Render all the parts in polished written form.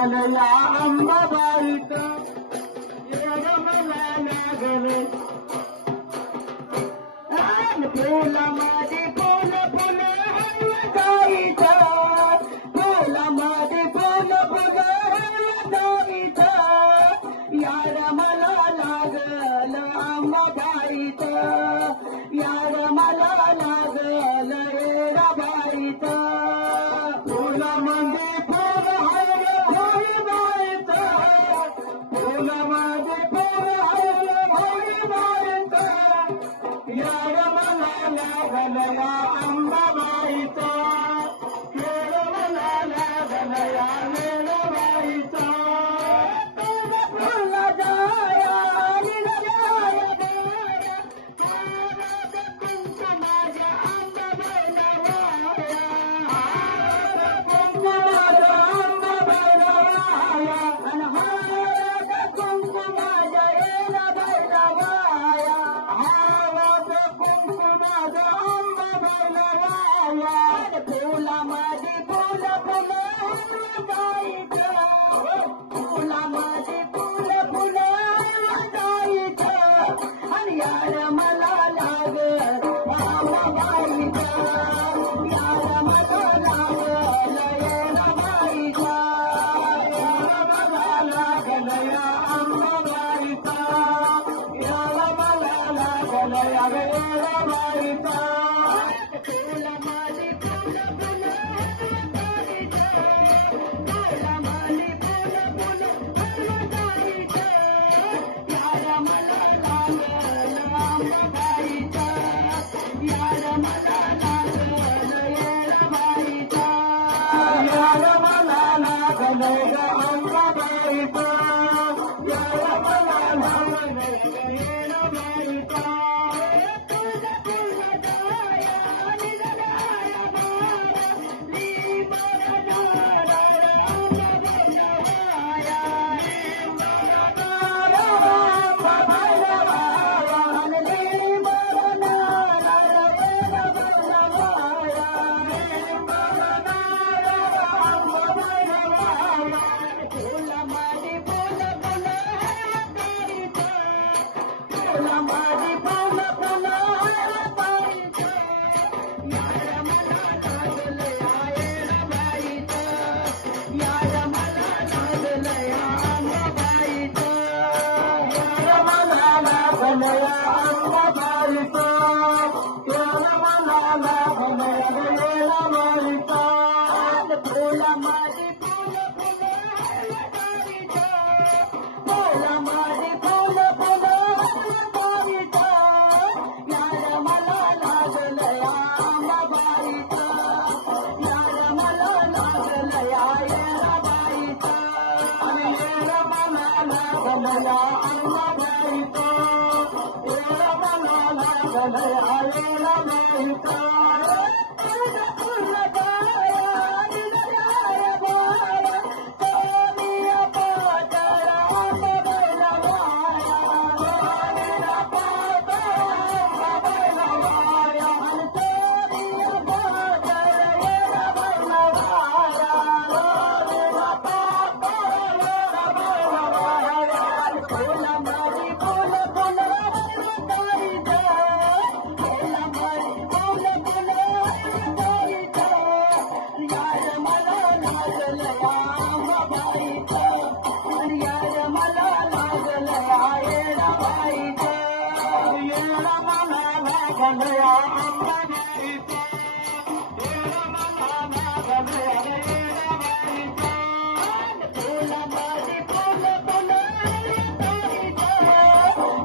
लागल या अंबाबाईत येड मला लागल फुल माझे फुल फुल जाईत फुल माझे फुल फुल जाईत यार मला लागल अंबाबाईत यार मला लागल येडाबाईत फुल म्हणजे फुल होई बाईत फुल माझे फुल होई बाईत यार मला लागल या अंबाबाईत येड मला लागल या वेडाबाईत फुल जाया निघाया गाया हारात कुंकुमाच्या अंबाबाईला वाया हारात कुंकुमाच्या अंबाबाईला वाया अन हारात कुंकुमाच्या येडाबाईला वाया हारात कुंकुमाच्या अंबाबाईला वाया फुला माझी फुल फुल जाईत फुला माझी फुल फुल जाईत आणि यार मला लागल अंबाबाईत यार मला लागल येडाबाईत यार मला लागल या अंबाबाईत यार मला लागल या वेडाबाईत फुल माझी फुल फुल जाईत फुल माझी फुल फुल जाईत यार मला लागल अंबाबाईत यार मला लागल येडाबाईत यार मला लागल अंबाबाईत यार मला लागल येडाबाईत फुल फुल जाया निघाया बाया लिंबाला नारळ अंबाबाईला वाया लिंबाला नारळ अंबाबाईला वाया आणि लिंबाला नारळ येडाबाईला वाया लिंबाला नारळ अंबाबाईला वाया फुल माझी फुल फुल जाईत फुल माझी फुल फुल जाईत यार मला लागल या येडाबाईत यार मला लागल या अंबाबाईत यार मला लागल या अंबाबाईत यार मला लागल या येडाबाईत फुल माझी फुल फुल जाईत फुल माझी फुल फुल जाईत यार मला लागल या अंबाबाईत यार मला लागल या येडाबाईत आणि येड मला लागल या अंबाबाईत येड मला लागल या येडाबाईत फुल फुल जाया निघाया बाया सोनिया पातळ अंबाबाईला वाया सोनिया पातळ अंबाबाईला वाया आणि सोनिया पातळ येडाबाईला वाया सोनिया पातळ येडाबाईला वाया आणि फुल माझी फुल फुल जाईत फुल माझी फुल फुल जाईत यार मला लागल या अंबाबाईत यार मला लागल या येडाबाईत येड मला लागल या अंबाबाईत येड मला लागल या येडाबाईत फुल माझी फुल फुल जाईत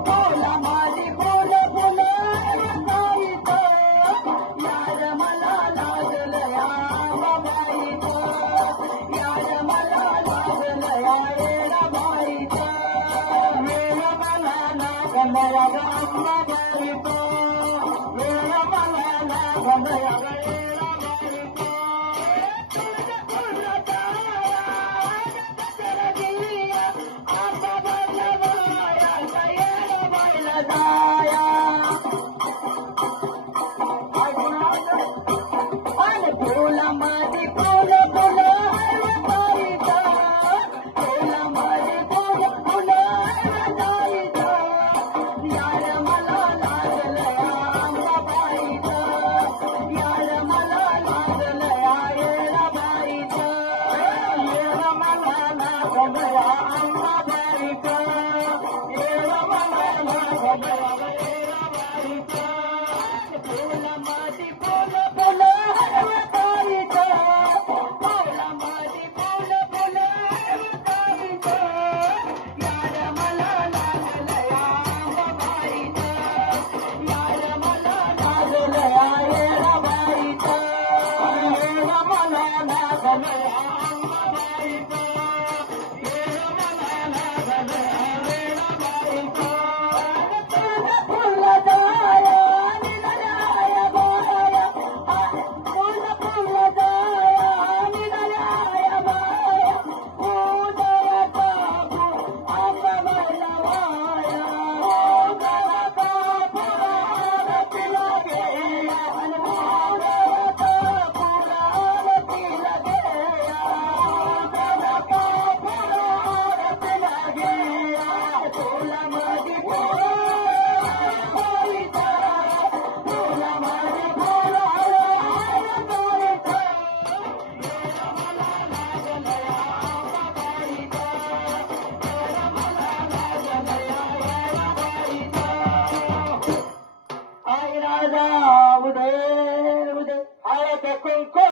फुल माझी फुल फुल जाईत यार मला लागल या अंबाबाईत यार मला लागल या येडाबाईत वेड मला लागल या अंबाबाईत वेड मला लागल या येडाबाईत फुल जाया दसरगिया अंबाबाईला वाया येडाबाईला जाया फुल माझी फुल फुल जाईत जाऊ दे, उदे हळद कुंकू